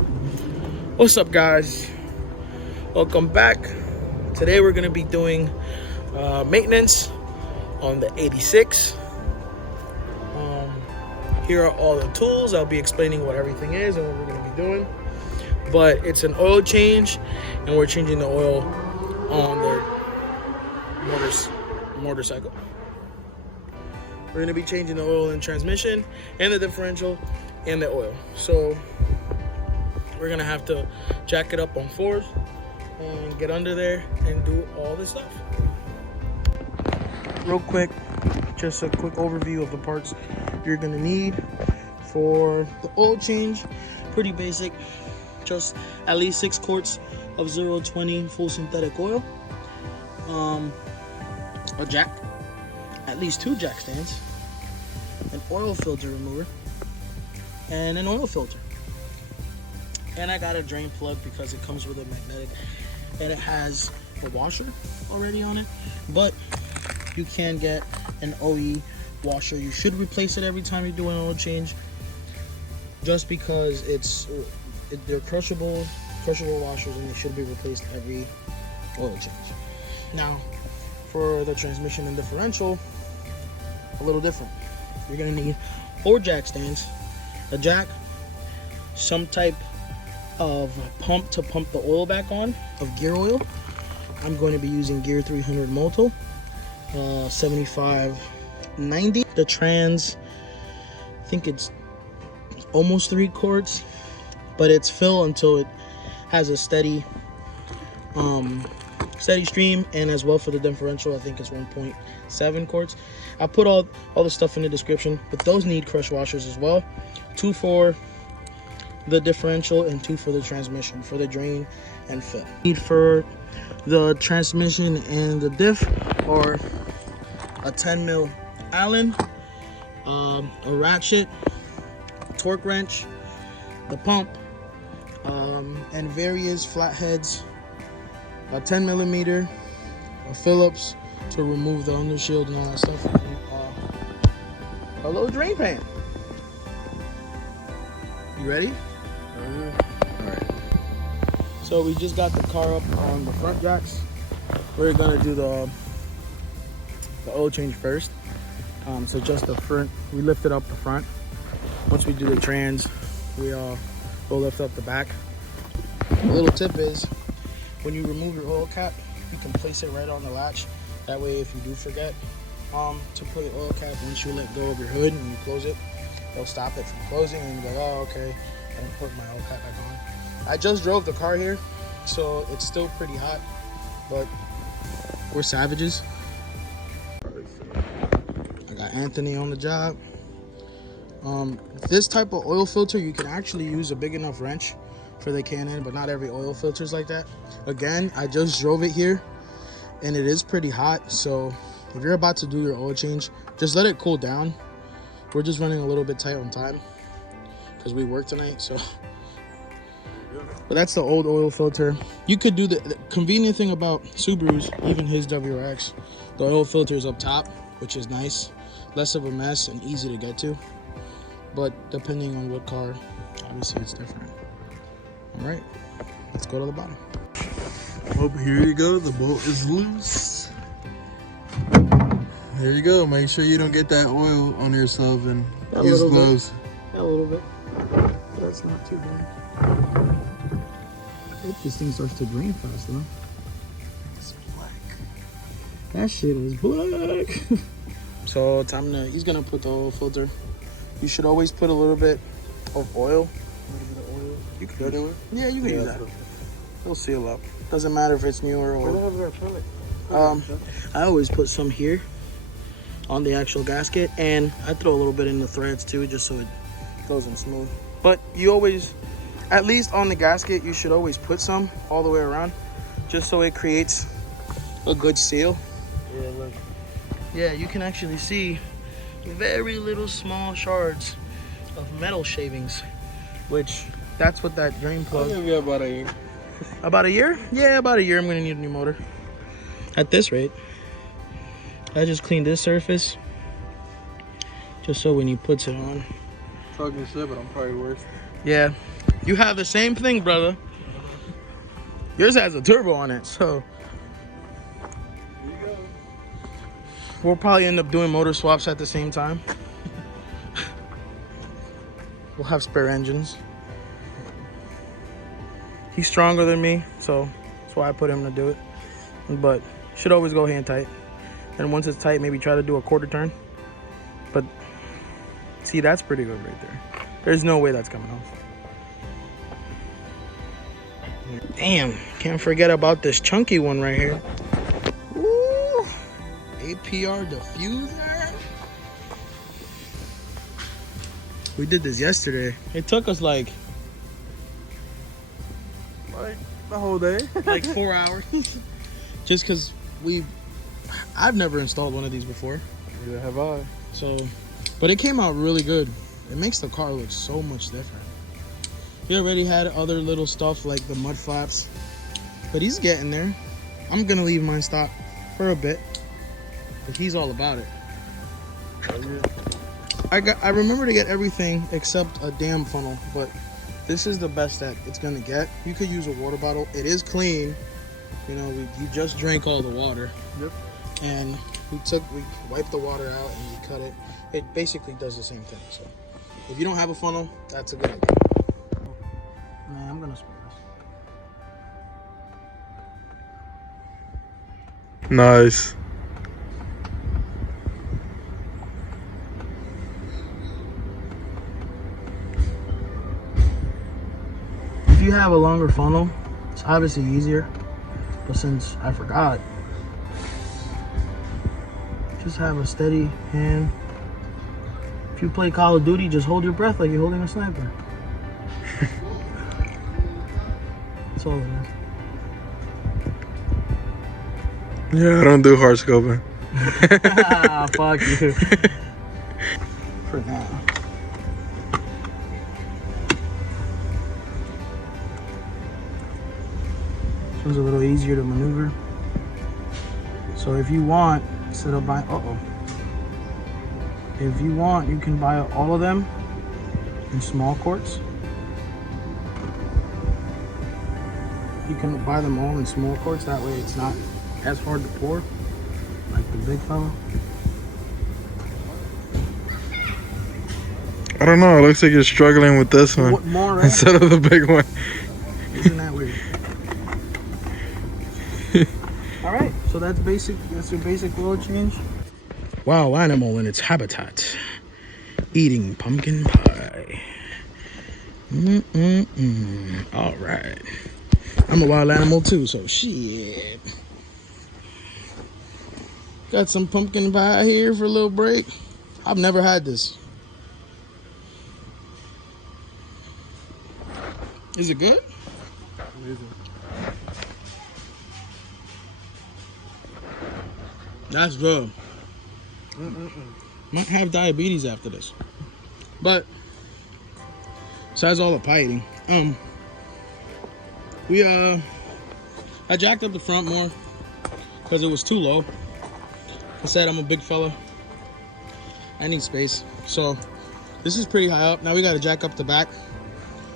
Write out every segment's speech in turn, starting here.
What's up, guys? Welcome back. Today we're going to be doing maintenance on the 86. Here are all the tools. I'll be explaining what everything is and what we're going to be doing. But it's an oil change, and we're changing the oil on the motorcycle. We're going to be changing the oil in transmission and the differential and the oil. So we're going to have to jack it up on fours and get under there and do all this stuff. Real quick, just a quick overview of the parts you're going to need for the oil change. Pretty basic, just at least 6 quarts of 020 full synthetic oil, a jack, at least 2 jack stands, an oil filter remover, and an oil filter. And I got a drain plug because it comes with a magnetic and it has a washer already on it, but you can get an OE washer. You should replace it every time you do an oil change, just because they're crushable washers and they should be replaced every oil change. Now, for the transmission and differential, a little different. You're gonna need 4 jack stands, a jack, some type of pump to pump the oil back on, of gear oil. I'm going to be using Gear 300 Motul 7590. The trans, I think it's almost 3 quarts, but it's fill until it has a steady stream, and as well for the differential, I think it's 1.7 quarts. I put all the stuff in the description, but those need crush washers as well. 2 for the differential and 2 for the transmission, for the drain and fill. Need for the transmission and the diff or a 10 mil Allen, a ratchet, torque wrench, the pump, and various flatheads, a 10 millimeter, a Phillips to remove the undershield and all that stuff, and a low drain pan. You ready? Alright. So we just got the car up on the front jacks. We're gonna do the oil change first. So just the front, we lifted up the front. Once we do the trans, we'll lift up the back. A little tip is, when you remove your oil cap, you can place it right on the latch. That way, if you do forget to put your oil cap, once you let go of your hood and you close it, it'll stop it from closing, and you're like, oh, okay, and put my oil cap back on. I just drove the car here, so it's still pretty hot, but we're savages. I got Anthony on the job. This type of oil filter, you can actually use a big enough wrench for the Canon, but not every oil filter is like that. Again, I just drove it here, and it is pretty hot, so if you're about to do your oil change, just let it cool down. We're just running a little bit tight on time because we work tonight, so. But that's the old oil filter. You could do the convenient thing about Subarus, even his WRX, the oil filter is up top, which is nice, less of a mess and easy to get to. But depending on what car, obviously it's different. All right, let's go to the bottom. Oh, here you go. The bolt is loose. There you go. Make sure you don't get that oil on yourself and use gloves. A little bit. That's not too bad. Hope this thing starts to drain fast though. It's black. That shit is black. So he's gonna put the oil filter. You should always put a little bit of oil. You can do it. Yeah, you can use that. It'll seal up. Doesn't matter if it's newer or. I always put some here on the actual gasket, and I throw a little bit in the threads too, just so it goes in smooth. But you always, at least on the gasket, you should always put some all the way around, just so it creates a good seal. Yeah, look. Yeah, you can actually see very little small shards of metal shavings, which that's what that drain plug. I'll give you about a year. About a year? Yeah, about a year. I'm gonna need a new motor. At this rate, I just cleaned this surface, just so when he puts it on. Talking shit, but I'm probably worse. Yeah, You have the same thing, brother. Yours has a turbo on it, so Here you go. we'll probably end up doing motor swaps at the same time. We'll have spare engines. He's stronger than me, so that's why I put him to do it. But should always go hand tight. And once it's tight, maybe try to do a quarter turn. But see, that's pretty good right there. There's no way that's coming off. Damn, can't forget about this chunky one right here. Ooh, APR diffuser. We did this yesterday. It took us like The whole day. like 4 hours. Just because I've never installed one of these before. Neither have I. So, but it came out really good. It makes the car look so much different. He already had other little stuff like the mud flaps, but he's getting there. I'm gonna leave mine stop for a bit, but he's all about it. I remember to get everything except a damn funnel, but this is the best that it's gonna get. You could use a water bottle. It is clean. You know, you just drank all the water. Yep. And we wiped the water out and we cut it. It basically does the same thing. So if you don't have a funnel, that's a good idea. Man, I'm gonna spray this. Nice. If you have a longer funnel, it's obviously easier. But since I forgot, just have a steady hand. If you play Call of Duty, just hold your breath like you're holding a sniper. That's all it is. Yeah, I don't do hard scoping. Fuck you. For now. This one's a little easier to maneuver. So if you want, instead of buying, if you want, you can buy all of them in small quarts. You can buy them all in small quarts. That way it's not as hard to pour like the big fella. I don't know. It looks like you're struggling with this one What more, right? instead of the big one. Isn't that weird? All right, so that's basic. That's your basic oil change. Wild animal in its habitat, eating pumpkin pie. All right, I'm a wild animal too, so shit. Got some pumpkin pie here for a little break. I've never had this. Is it good? Amazing. That's good. Might have diabetes after this. But besides all the pie eating, I jacked up the front more because it was too low. I said I'm a big fella. I need space. So this is pretty high up. Now we got to jack up the back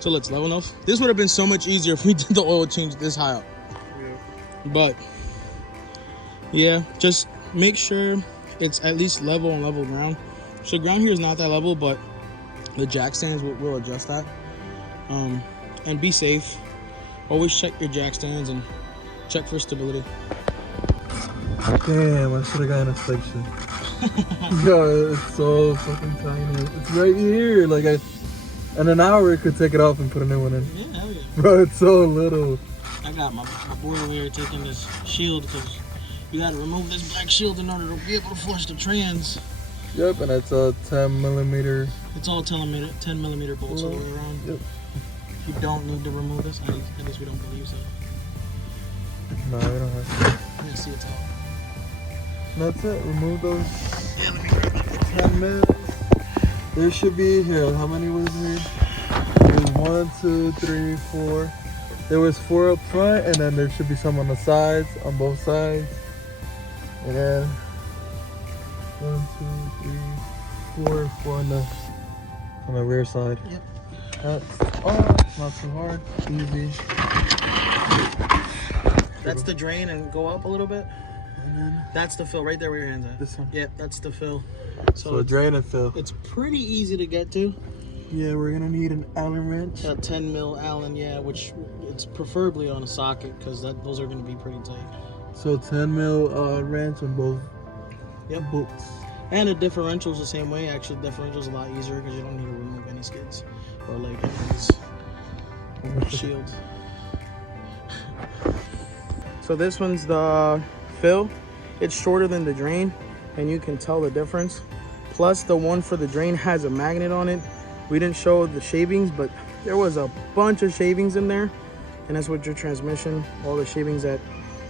till it's level enough. This would have been so much easier if we did the oil change this high up. Yeah. But yeah, just make sure it's at least level on level ground. So ground here is not that level, but the jack stands will adjust that. And be safe. Always check your jack stands and check for stability. Damn, I should have gotten a section. Yo, it's so fucking tiny. It's right here. Like in an hour, it could take it off and put a new one in. Yeah, hell yeah. Bro, it's so little. I got my boy over here taking this shield because you got to remove this black shield in order to be able to flush the trans. Yep, and it's a 10 millimeter. It's all 10 millimeter bolts all the way around. Yep. You don't need to remove this. At least we don't believe so. No, we don't have to. Let me see it's all. That's it. Remove those Yeah, let me grab that. 10 mils. There should be here. How many was there? There was 1, 2, 3, 4. There was 4 up front, and then there should be some on the sides, on both sides. And then 1, 2, 3, 4 on the rear side. Yep. That's, oh, not too hard. Easy. That's the drain, and go up a little bit. And then That's the fill right there where your hands at. this one. Yep, that's the fill. So drain and fill. It's pretty easy to get to. Yeah, we're gonna need an Allen wrench. A 10 mil Allen, yeah, which it's preferably on a socket because those are going to be pretty tight. So 10 mil wrench on both bolts. And the differential's the same way. Actually, the differential's a lot easier because you don't need to remove any skids or like any shields. So this one's the fill. It's shorter than the drain, and you can tell the difference. Plus, the one for the drain has a magnet on it. We didn't show the shavings, but there was a bunch of shavings in there, and that's with your transmission. All the shavings that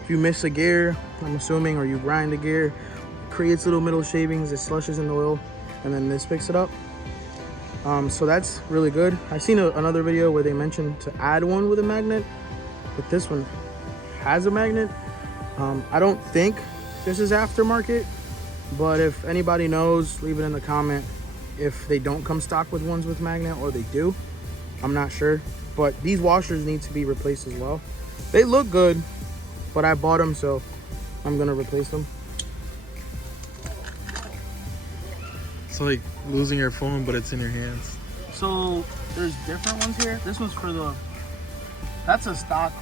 if you miss a gear, I'm assuming, or you grind a gear, creates little middle shavings, it slushes in oil, and then this picks it up. So that's really good. I've seen another video where they mentioned to add one with a magnet, but this one has a magnet. I don't think this is aftermarket, but if anybody knows, leave it in the comment if they don't come stock with ones with magnet, or they do. I'm not sure, but these washers need to be replaced as well. They look good, but I bought them, so I'm gonna replace them. It's like losing your phone, but it's in your hands. So there's different ones here. This one's for the, that's a stock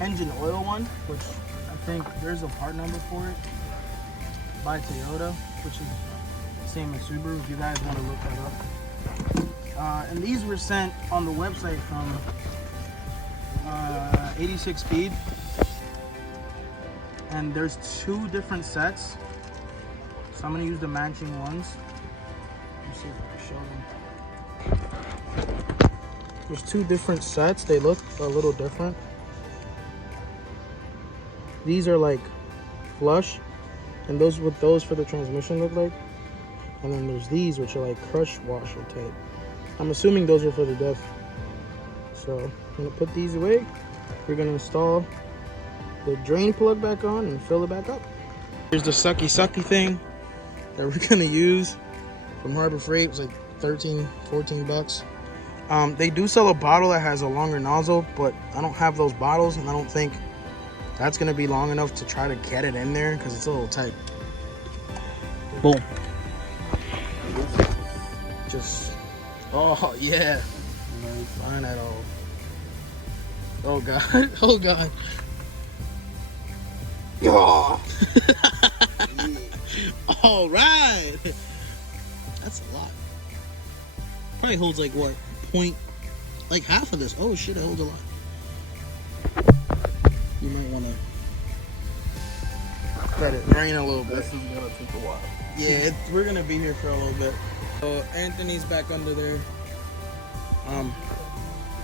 engine oil one, which I think there's a part number for it by Toyota, which is same as Subaru, if you guys want to look that up. And these were sent on the website from 86 Speed. And there's 2 different sets. So I'm going to use the matching ones. Let me see if I can show them. There's 2 different sets. They look a little different. These are like flush, and those what those for the transmission look like. And then there's these, which are like crush washer type. I'm assuming those are for the Diff. So I'm gonna put these away. We're gonna install the drain plug back on and fill it back up. Here's the sucky thing that we're gonna use from Harbor Freight. It's like 13, 14 bucks. They do sell a bottle that has a longer nozzle, but I don't have those bottles, and I don't think that's gonna be long enough to try to get it in there because it's a little tight. Boom. Just, oh yeah. Fine at all. Oh god. Oh god. Oh. All right. That's a lot. Probably holds like what? Like half of this. Oh shit, it holds a lot. You might want to let it drain a little bit. This is gonna take a while. Yeah, we're gonna be here for a little bit. So Anthony's back under there.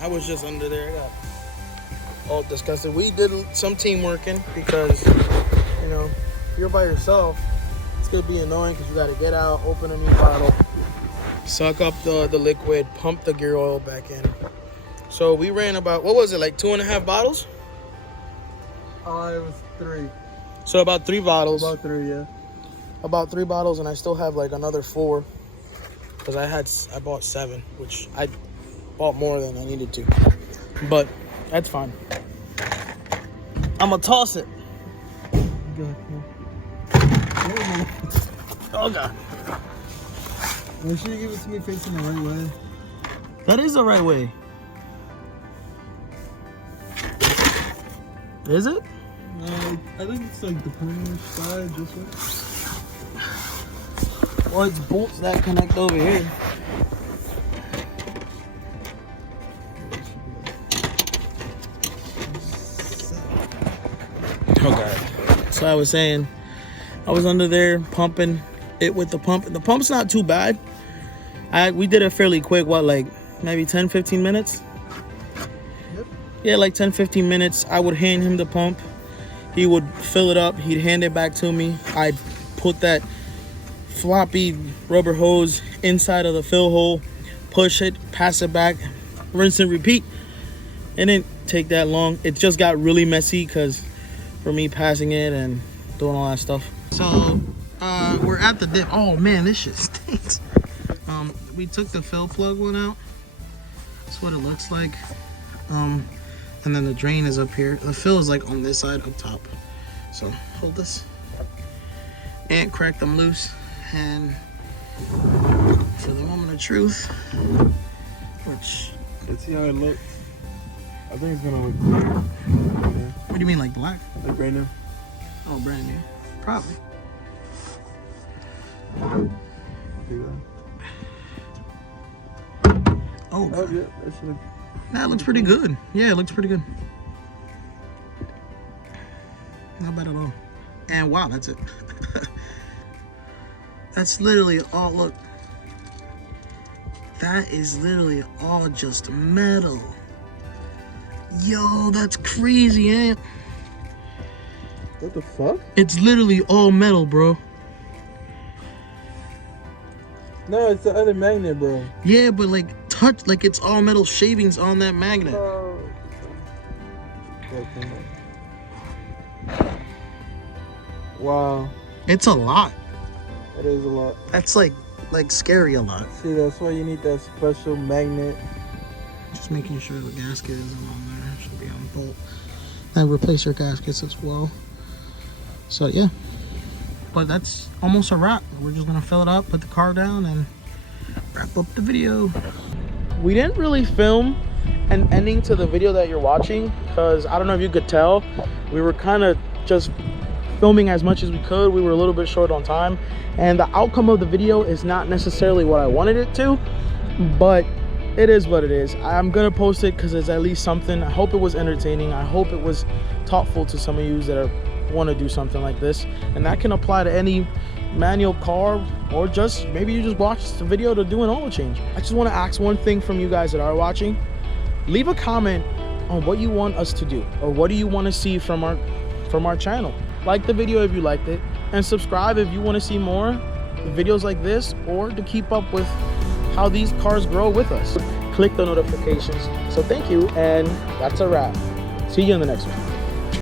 I was just under there. I got all disgusted. We did some team working because, you know, if you're by yourself, it's gonna be annoying because you gotta get out, open a new bottle, suck up the liquid, pump the gear oil back in. So we ran about, what was it, like 2.5 bottles? It was 3. So about 3 bottles. About 3, yeah. About 3 bottles, and I still have like another 4 because I bought 7, which I bought more than I needed to, but that's fine. I'm gonna toss it. Oh god. Make sure you give it to me facing the right way. That is the right way. Is it? I think it's like the corner side, this way. Well, it's bolts that connect over here. Oh god. So I was saying, I was under there pumping it with the pump, and the pump's not too bad. We did it fairly quick. What, like maybe 10-15 minutes? Yep. Yeah, like 10-15 minutes. I would hand him the pump. He would fill it up. He'd hand it back to me. I'd put that floppy rubber hose inside of the fill hole, push it, pass it back, rinse and repeat. It didn't take that long. It just got really messy because for me passing it and doing all that stuff. So we're at the Diff. Oh man, this shit stinks. we took the fill plug one out. That's what it looks like. And then the drain is up here. The fill is like on this side up top. So hold this and crack them loose. And for the moment of truth, which, let's see how it looks. I think it's gonna look black. What do you mean, like black? Like right now. Oh, brand new. Probably. Oh, oh yeah, that looks pretty good. Yeah, it looks pretty good. Not bad at all. And wow, that's it. That's literally all, look. That is literally all just metal. Yo, that's crazy, eh? What the fuck? It's literally all metal, bro. No, it's the other magnet, bro. Yeah, but like touch, like it's all metal shavings on that magnet. Wow. It's a lot. It is a lot. That's like scary a lot. See, that's why you need that special magnet. Just making sure the gasket isn't on there. It should be on bolt. And replace your gaskets as well. So yeah. But that's almost a wrap. We're just gonna fill it up, put the car down, and wrap up the video. We didn't really film an ending to the video that you're watching, because I don't know if you could tell, we were kind of just filming as much as we could. We were a little bit short on time, and the outcome of the video is not necessarily what I wanted it to, but it is what it is. I'm gonna post it because it's at least something. I hope it was entertaining. I hope it was thoughtful to some of you that want to do something like this, and that can apply to any manual car, or just maybe you just watched the video to do an oil change. I just want to ask one thing from you guys that are watching. Leave a comment on what you want us to do, or what do you want to see from our channel. Like the video if you liked it, and subscribe if you want to see more videos like this, or to keep up with how these cars grow with us. Click the notifications. So thank you, and that's a wrap. See you in the next one.